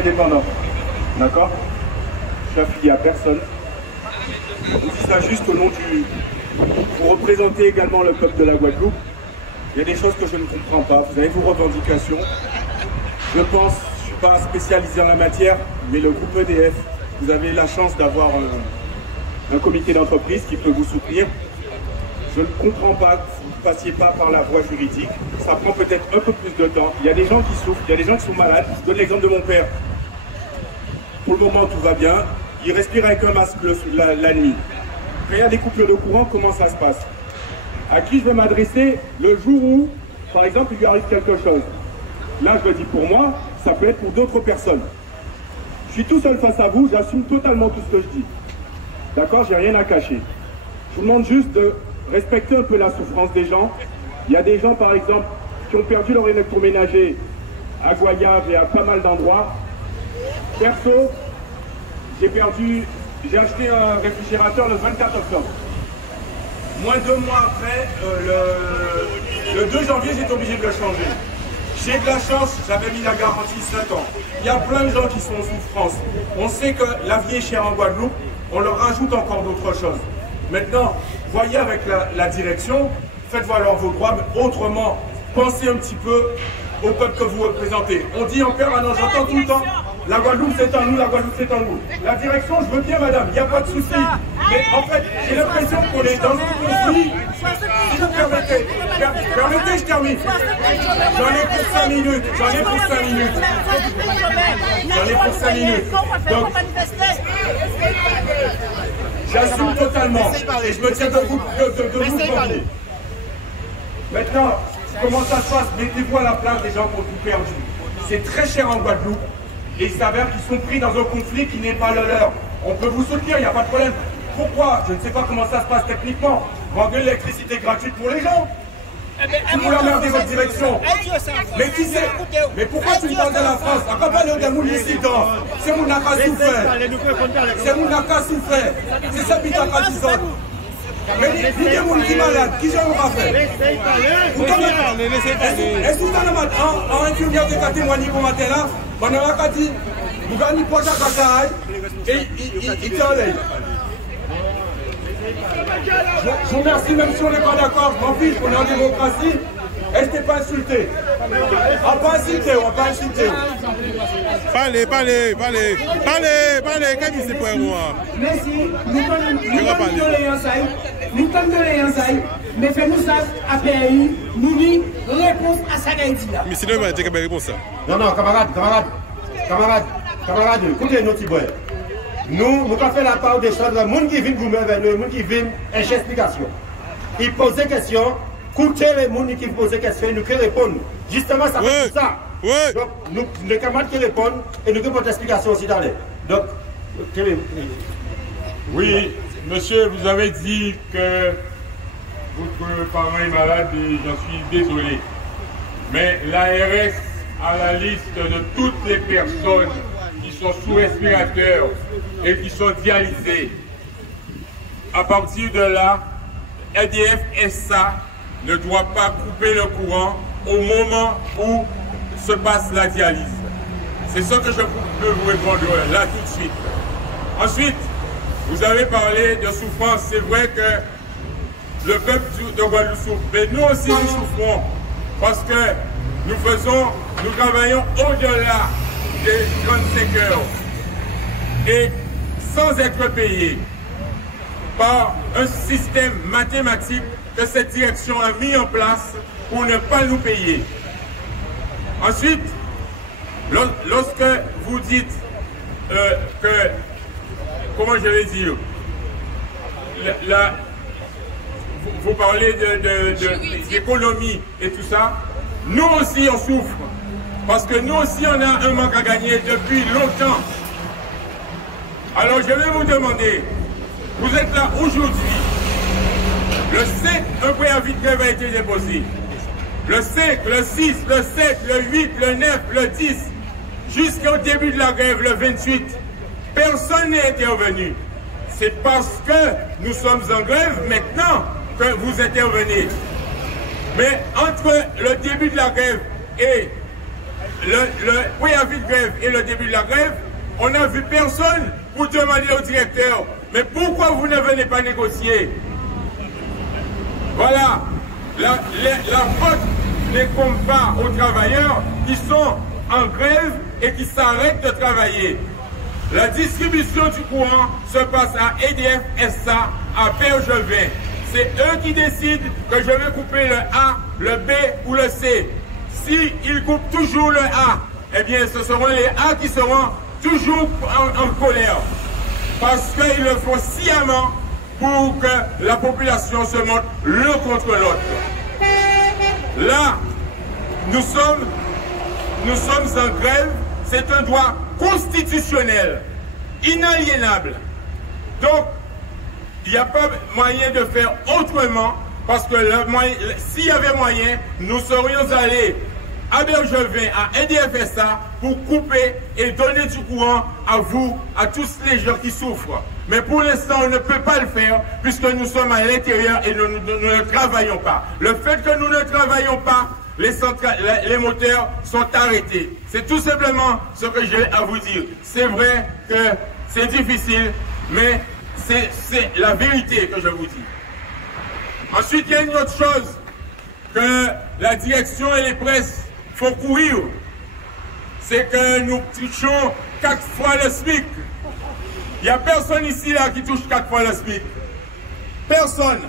indépendant. D'accord? Je suis affilié à personne. Je vous dis ça juste au nom du... Vous représentez également le peuple de la Guadeloupe. Il y a des choses que je ne comprends pas. Vous avez vos revendications. Je pense, je ne suis pas spécialisé en la matière, mais le groupe EDF, vous avez la chance d'avoir un comité d'entreprise qui peut vous soutenir. Je ne comprends pas que vous ne passiez pas par la voie juridique. Ça prend peut-être un peu plus de temps. Il y a des gens qui souffrent, il y a des gens qui sont malades. Je donne l'exemple de mon père. Pour le moment, tout va bien. Il respire avec un masque la nuit. Quand il y a des coupures de courant, comment ça se passe? À qui je vais m'adresser le jour où, par exemple, il lui arrive quelque chose? Là, je le dis pour moi, ça peut être pour d'autres personnes. Je suis tout seul face à vous, j'assume totalement tout ce que je dis. D'accord? J'ai rien à cacher. Je vous demande juste de respecter un peu la souffrance des gens. Il y a des gens, par exemple, qui ont perdu leur électroménager à Goyave et à pas mal d'endroits. Perso, j'ai acheté un réfrigérateur le 24 octobre. Moins de 2 mois après, le 2 janvier, j'étais obligé de le changer. J'ai de la chance, j'avais mis la garantie 5 ans. Il y a plein de gens qui sont en souffrance. On sait que la vie est chère en Guadeloupe, on leur rajoute encore d'autres choses. Maintenant, voyez avec la direction, faites valoir vos droits, mais autrement, pensez un petit peu au peuple que vous représentez. On dit en permanence, j'entends tout le temps, la Guadeloupe c'est en nous, la Guadeloupe c'est en nous. La direction, je veux bien madame, il n'y a pas de souci. Mais en fait, j'ai l'impression qu'on est dans un conflit. Si vous permettez, je termine. J'en ai pour 5 minutes, j'en ai pour 5 minutes. J'en ai pour 5 minutes. Donc, j'assume totalement et je me tiens de vous parler. Maintenant, comment ça se passe? Mettez-vous à la place des gens qui ont tout perdu. C'est très cher en Guadeloupe et il s'avère qu'ils sont pris dans un conflit qui n'est pas le leur. On peut vous soutenir, il n'y a pas de problème. Pourquoi? Je ne sais pas comment ça se passe techniquement. Vendez l'électricité gratuite pour les gens. Si vous l'emmerdez votre direction. Mais qui c'est? Mais pourquoi tu me parles de la France? À quoi parler de mon incident? C'est mon naka souffert. C'est mon naka souffert. C'est ça qui t'a dit. Mais vous êtes mon qui malade. Qui j'en aura fait? Est-ce que vous avez en infirmière qui a témoigné pour matin là? On a dit, vous gagnez pour la cacaille et il t'enlève. Je vous remercie, même si on n'est pas d'accord, je m'en fiche, on est en démocratie. Est-ce que t'es pas insulté? On va pas insulter, on va pas insulter. Parlez, qu'est-ce que c'est pour moi? Merci, nous sommes doléances, mais fais-nous ça à PAI, nous dit réponse à ça Haïti là. Mais sinon, il va dire que réponse ça. Non, camarade, écoutez nos petits boys. Nous avons fait la part des choses, les gens qui viennent vous mettre vers nous, les gens qui viennent chercher explication. Ils posent des questions, écoutez les gens qui posent des questions, nous qui répondons. Justement, ça fait ça. Oui. Donc, nous, les camarades qui répondent, et nous qui avons des explications aussi dans les. Donc, oui, monsieur, vous avez dit que votre parent est malade et j'en suis désolé. Mais l'ARS a la liste de toutes les personnes qui sont sous respirateur et qui sont dialysées. À partir de là, EDF SA ne doit pas couper le courant au moment où se passe la dialyse. C'est ce que je peux vous répondre là tout de suite. Ensuite, vous avez parlé de souffrance. C'est vrai que le peuple de Guadeloupe souffre, mais nous aussi nous souffrons parce que nous travaillons au-delà des 35 heures et sans être payés par un système mathématique que cette direction a mis en place pour ne pas nous payer. Ensuite, lorsque vous dites que, comment je vais dire, vous parlez d'économie et tout ça, nous aussi on souffre. Parce que nous aussi on a un manque à gagner depuis longtemps. Alors je vais vous demander, vous êtes là aujourd'hui, le 5, un préavis de grève a été déposé. Le 5, le 6, le 7, le 8, le 9, le 10, jusqu'au début de la grève, le 28, personne n'est intervenu. C'est parce que nous sommes en grève maintenant que vous intervenez. Mais entre le début de la grève et le préavis de grève et le début de la grève, on n'a vu personne pour demander au directeur, mais pourquoi vous ne venez pas négocier? Voilà, la faute n'incombe pas aux travailleurs qui sont en grève et qui s'arrêtent de travailler. La distribution du courant se passe à EDF SA à Bergevin. C'est eux qui décident que je vais couper le A, le B ou le C. S'ils coupent toujours le A, eh bien ce seront les A qui seront toujours en colère. Parce qu'ils le font sciemment pour que la population se monte l'un contre l'autre. Là, nous sommes en grève, c'est un droit constitutionnel, inaliénable. Donc, il n'y a pas moyen de faire autrement, parce que s'il y avait moyen, nous serions allés à Bergevin, à EDF SA, pour couper et donner du courant à vous, à tous les gens qui souffrent. Mais pour l'instant, on ne peut pas le faire, puisque nous sommes à l'intérieur et nous ne travaillons pas. Le fait que nous ne travaillons pas, les moteurs sont arrêtés. C'est tout simplement ce que j'ai à vous dire. C'est vrai que c'est difficile, mais c'est la vérité que je vous dis. Ensuite, il y a une autre chose que la direction et les presses font courir. C'est que nous touchons 4 fois le SMIC. Il n'y a personne ici là qui touche 4 fois le SMIC. Personne.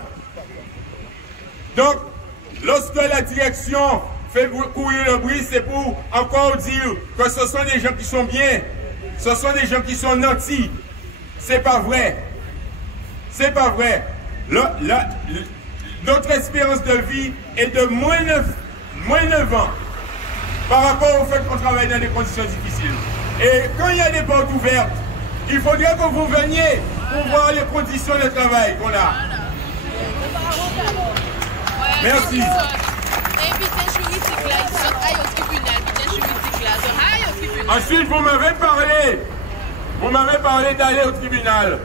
Donc, lorsque la direction fait courir le bruit, c'est pour encore dire que ce sont des gens qui sont bien. Ce sont des gens qui sont nantis. C'est pas vrai. C'est pas vrai. Notre espérance de vie est de moins 9 ans par rapport au fait qu'on travaille dans des conditions difficiles. Et quand il y a des portes ouvertes, il faudrait que vous veniez pour voir les conditions de travail qu'on a. Merci. Ensuite, vous m'avez parlé d'aller au tribunal.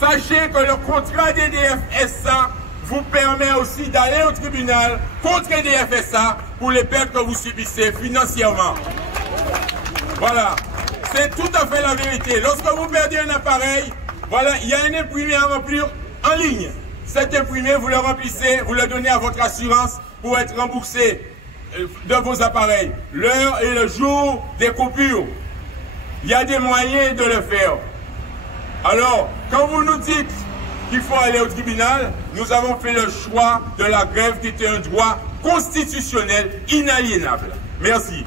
Sachez que le contrat d'EDF SA vous permet aussi d'aller au tribunal contre EDF SA pour les pertes que vous subissez financièrement. Voilà. C'est tout à fait la vérité. Lorsque vous perdez un appareil, voilà, il y a un imprimé à remplir en ligne. Cet imprimé, vous le remplissez, vous le donnez à votre assurance pour être remboursé de vos appareils. L'heure et le jour des coupures. Il y a des moyens de le faire. Alors, quand vous nous dites qu'il faut aller au tribunal, nous avons fait le choix de la grève qui était un droit constitutionnel inaliénable. Merci.